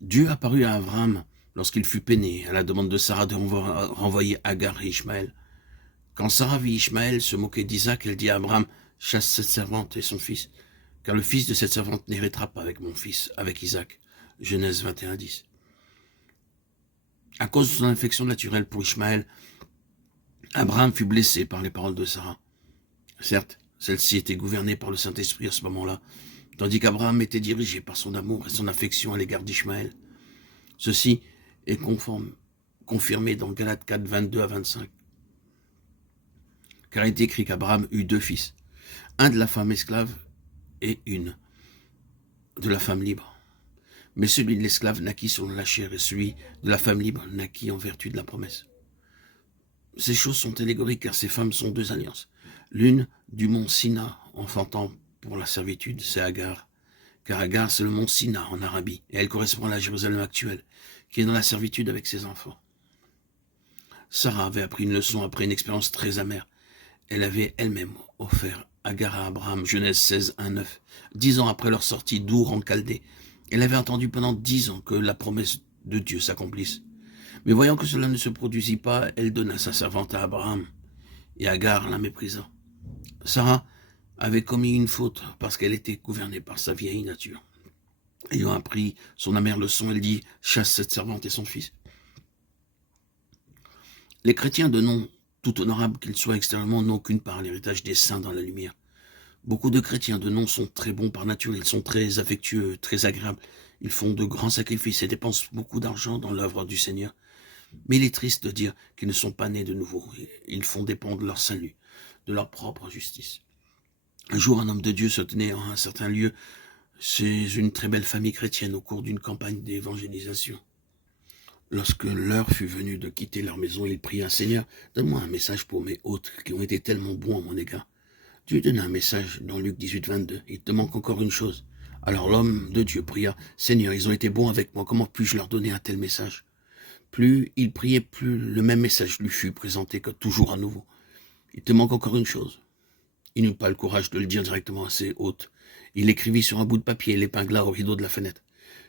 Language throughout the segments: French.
Dieu apparut à Abraham lorsqu'il fut peiné à la demande de Sarah de renvoyer Agar et Ishmaël. Quand Sarah vit Ishmaël se moquer d'Isaac, elle dit à Abraham, « Chasse cette servante et son fils, car le fils de cette servante n'héritera pas avec mon fils, avec Isaac. » Genèse 21, 10. À cause de son affection naturelle pour Ishmaël, Abraham fut blessé par les paroles de Sarah. Certes, celle-ci était gouvernée par le Saint-Esprit à ce moment-là, tandis qu'Abraham était dirigé par son amour et son affection à l'égard d'Ishmaël. Ceci est confirmé dans Galates 4, 22 à 25. Car il est écrit qu'Abraham eut 2 fils, un de la femme esclave et une de la femme libre. Mais celui de l'esclave naquit selon la chair et celui de la femme libre naquit en vertu de la promesse. Ces choses sont allégoriques car ces femmes sont 2 alliances. L'une du mont Sina, enfantant pour la servitude, c'est Agar. Car Agar, c'est le mont Sina en Arabie, et elle correspond à la Jérusalem actuelle, qui est dans la servitude avec ses enfants. Sarah avait appris une leçon après une expérience très amère. Elle avait elle-même offert Agar à Abraham, Genèse 16, 1, 9. 10 ans après leur sortie d'Our en Chaldée, elle avait attendu pendant 10 ans que la promesse de Dieu s'accomplisse. Mais voyant que cela ne se produisit pas, elle donna sa servante à Abraham, et Agar la méprisa. Sarah avait commis une faute parce qu'elle était gouvernée par sa vieille nature. Ayant appris son amère leçon, elle dit « Chasse cette servante et son fils ». Les chrétiens de nom, tout honorables qu'ils soient extérieurement, n'ont aucune part à l'héritage des saints dans la lumière. Beaucoup de chrétiens de nom sont très bons par nature, ils sont très affectueux, très agréables. Ils font de grands sacrifices et dépensent beaucoup d'argent dans l'œuvre du Seigneur. Mais il est triste de dire qu'ils ne sont pas nés de nouveau. Ils font dépendre leur salut de leur propre justice. Un jour, un homme de Dieu se tenait en un certain lieu chez une très belle famille chrétienne au cours d'une campagne d'évangélisation. Lorsque l'heure fut venue de quitter leur maison, il pria, « Seigneur, donne-moi un message pour mes hôtes qui ont été tellement bons à mon égard. » Dieu donna un message dans Luc 18, 22. « Il te manque encore une chose. » Alors l'homme de Dieu pria, « Seigneur, ils ont été bons avec moi, comment puis-je leur donner un tel message ?» Plus il priait, plus le même message lui fut présenté que toujours à nouveau. « Il te manque encore une chose. » Il n'eut pas le courage de le dire directement à ses hôtes. Il l'écrivit sur un bout de papier et l'épingla au rideau de la fenêtre.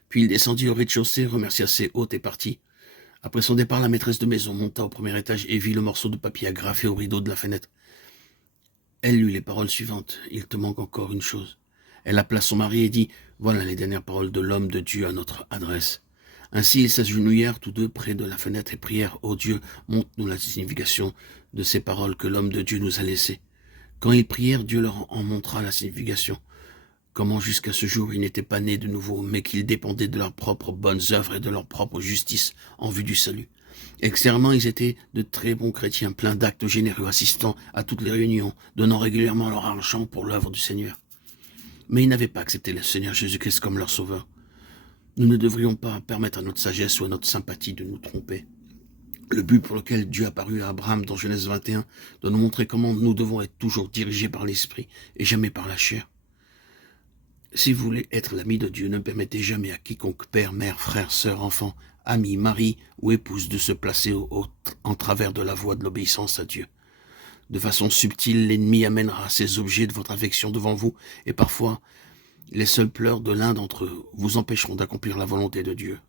Puis il descendit au rez-de-chaussée, remercia ses hôtes et partit. Après son départ, la maîtresse de maison monta au premier étage et vit le morceau de papier agrafé au rideau de la fenêtre. Elle lut les paroles suivantes. « Il te manque encore une chose. » Elle appela son mari et dit, « Voilà les dernières paroles de l'homme de Dieu à notre adresse. » Ainsi ils s'agenouillèrent tous deux près de la fenêtre et prièrent, « Ô Dieu, montre-nous la signification de ces paroles que l'homme de Dieu nous a laissées. » Quand ils prièrent, Dieu leur en montra la signification. Comment jusqu'à ce jour ils n'étaient pas nés de nouveau, mais qu'ils dépendaient de leurs propres bonnes œuvres et de leur propre justice en vue du salut. Extérieurement, ils étaient de très bons chrétiens, pleins d'actes généreux, assistant à toutes les réunions, donnant régulièrement leur argent pour l'œuvre du Seigneur. Mais ils n'avaient pas accepté le Seigneur Jésus-Christ comme leur sauveur. Nous ne devrions pas permettre à notre sagesse ou à notre sympathie de nous tromper. Le but pour lequel Dieu apparut à Abraham dans Genèse 21 doit nous montrer comment nous devons être toujours dirigés par l'Esprit et jamais par la chair. Si vous voulez être l'ami de Dieu, ne permettez jamais à quiconque, père, mère, frère, sœur, enfant, ami, mari ou épouse de se placer en travers de la voie de l'obéissance à Dieu. De façon subtile, l'ennemi amènera ces objets de votre affection devant vous et parfois, les seuls pleurs de l'un d'entre eux vous empêcheront d'accomplir la volonté de Dieu.